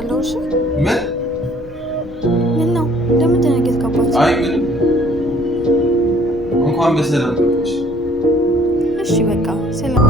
እደርስልሻለሁ። እሺ ምን ነው ለምን ደነገጥካባት? አይ ምንም እንኳን በሰላም ገባሽ። እሺ በቃ ሰላም